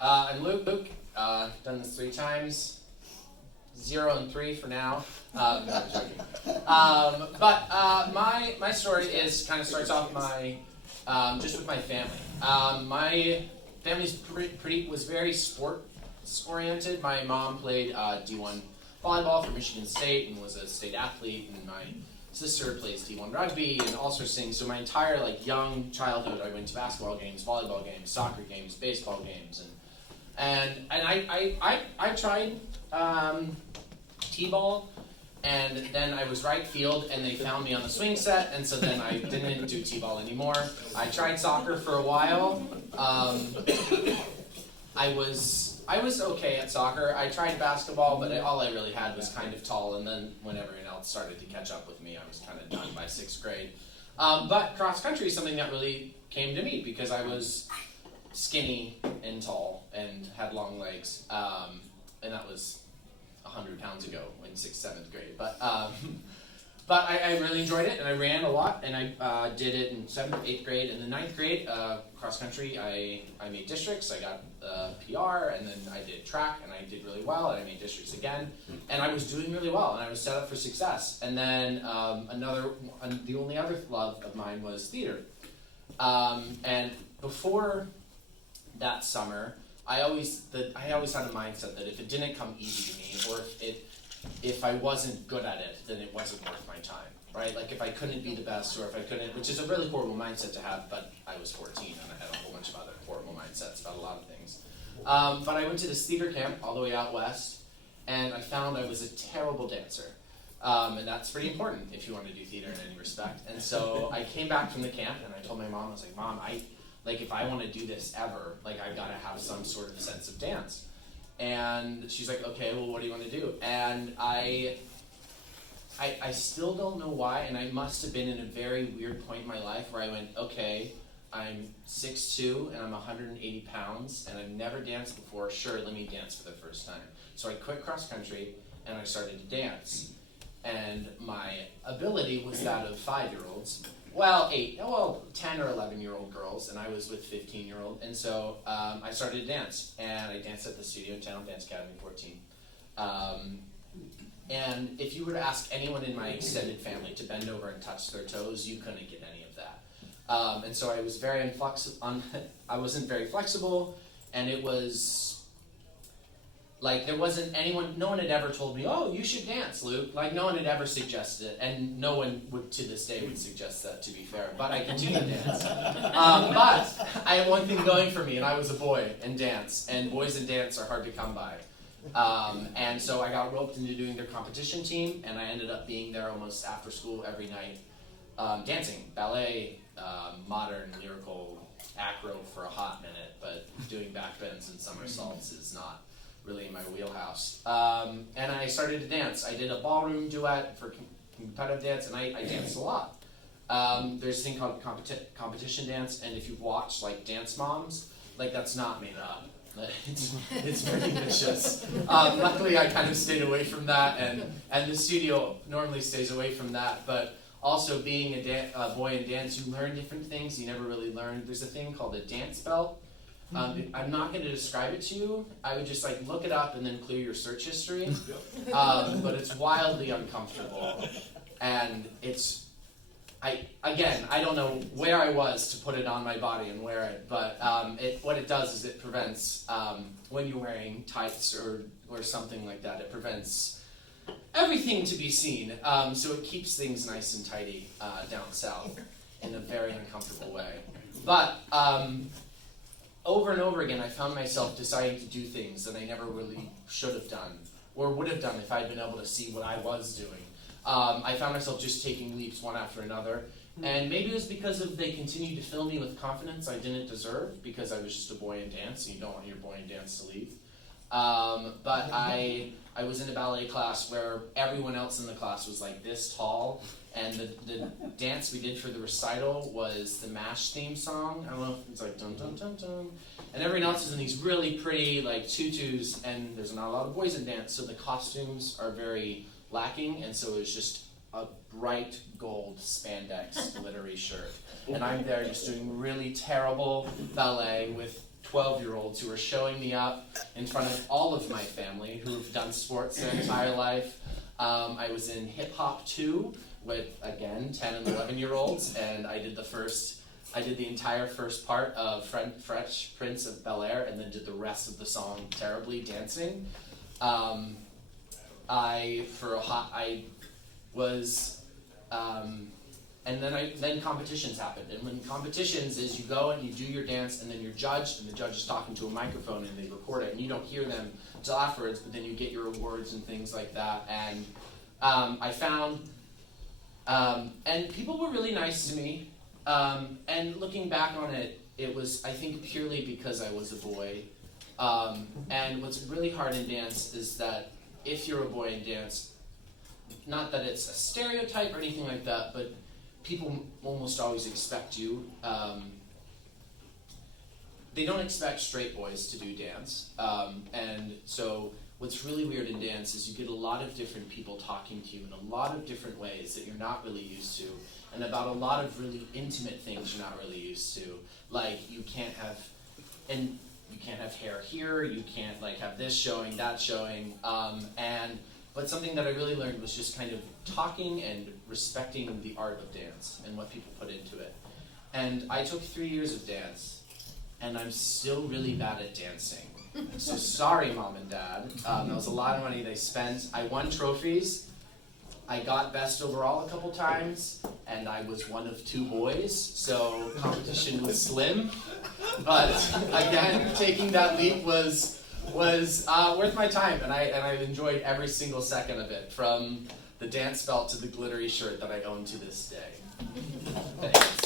I'm Luke. Done this 3 times. 0 and 3 for now. No, I'm joking. My story kind of starts off just with my family. My family's was very sports oriented. My mom played D1 volleyball for Michigan State and was a state athlete, and my sister plays D1 rugby and all sorts of things. So my entire young childhood, I went to basketball games, volleyball games, soccer games, baseball games, and I tried t-ball, and then I was right field, and they found me on the swing set, and so then I didn't do t-ball anymore. I tried soccer for a while. I was okay at soccer. I tried basketball, but all I really had was kind of tall, and then when everyone else started to catch up with me, I was kind of done by 6th grade. But cross country is something that really came to me because I was skinny and tall and had long legs, and that was 100 pounds ago in 6th, 7th grade. But I really enjoyed it, and I ran a lot, and I did it in 7th, 8th grade, and then 9th grade, cross country, I made districts, I got PR, and then I did track, and I did really well, and I made districts again, and I was doing really well, and I was set up for success. And then the only other love of mine was theater. And before that summer, I always had a mindset that if it didn't come easy to me, or if I wasn't good at it, then it wasn't worth my time, right? Like if I couldn't be the best, or if I couldn't, which is a really horrible mindset to have, but I was 14 and I had a whole bunch of other horrible mindsets about a lot of things. But I went to this theater camp all the way out west, and I found I was a terrible dancer. And that's pretty important if you want to do theater in any respect. And so I came back from the camp, and I told my mom, I was like, Mom, if I want to do this ever, I've got to have some sort of sense of dance. And she's like, okay, well, what do you want to do? And I still don't know why, and I must have been in a very weird point in my life where I went, okay, I'm 6'2", and I'm 180 pounds, and I've never danced before. Sure, let me dance for the first time. So I quit cross country, and I started to dance. And my ability was that of 5-year-olds. 10 or 11-year-old girls, and I was with 15-year-old, and so I started to dance, and I danced at the Studio Town Dance Academy 14. And if you were to ask anyone in my extended family to bend over and touch their toes, you couldn't get any of that. And so I was very I wasn't very flexible, and it was there wasn't no one had ever told me, oh, you should dance, Luke. No one had ever suggested it, and no one would, to this day, would suggest that, to be fair. But I continued to dance. But I had one thing going for me, and I was a boy in dance, and boys in dance are hard to come by. And so I got roped into doing their competition team, and I ended up being there almost after school every night, dancing, ballet, modern, lyrical, acro for a hot minute, but doing backbends and somersaults is not really in my wheelhouse. And I started to dance. I did a ballroom duet for competitive dance, and I danced a lot. There's a thing called competition dance, and if you've watched Dance Moms, that's not made up. It's very vicious. Luckily, I kind of stayed away from that, and the studio normally stays away from that. But also, being a boy in dance, you learn different things you never really learned. There's a thing called a dance belt. I'm not going to describe it to you. I would just look it up and then clear your search history. But it's wildly uncomfortable, and I don't know where I was to put it on my body and wear it, but what it does is it prevents, when you're wearing tights or something like that, it prevents everything to be seen. So it keeps things nice and tidy down south in a very uncomfortable way. But over and over again, I found myself deciding to do things that I never really should have done or would have done if I'd been able to see what I was doing. I found myself just taking leaps one after another, and maybe it was because they continued to fill me with confidence I didn't deserve because I was just a boy in dance, and you don't want your boy in dance to leave. But I was in a ballet class where everyone else in the class was this tall, and the dance we did for the recital was the MASH theme song. I don't know if it's dun dun dun dun. And everyone else is in these really pretty tutus, and there's not a lot of boys in dance, so the costumes are very lacking, and so it was just a bright gold spandex glittery shirt. And I'm there just doing really terrible ballet with 12-year-olds who were showing me up in front of all of my family who have done sports their entire life. I was in hip hop too with, again, 10 and 11-year-olds, and I did the entire first part of Fresh Prince of Bel-Air, and then did the rest of the song terribly, dancing. Then competitions happened, and when competitions is you go and you do your dance, and then you're judged, and the judge is talking to a microphone, and they record it, and you don't hear them until afterwards, but then you get your awards and things like that. And I found, and people were really nice to me. And looking back on it, it was, I think, purely because I was a boy. And what's really hard in dance is that if you're a boy in dance, not that it's a stereotype or anything like that, but people almost always expect you. They don't expect straight boys to do dance. And so what's really weird in dance is you get a lot of different people talking to you in a lot of different ways that you're not really used to, and about a lot of really intimate things you're not really used to. Like you can't have hair here, you can't like have this showing, that showing, but something that I really learned was just kind of talking and respecting the art of dance and what people put into it. And I took 3 years of dance, and I'm still really bad at dancing. So sorry, Mom and Dad. That was a lot of money they spent. I won trophies. I got best overall a couple times, and I was one of 2 boys, so competition was slim. But again, taking that leap was worth my time, and I enjoyed every single second of it, from the dance belt to the glittery shirt that I own to this day. Thanks.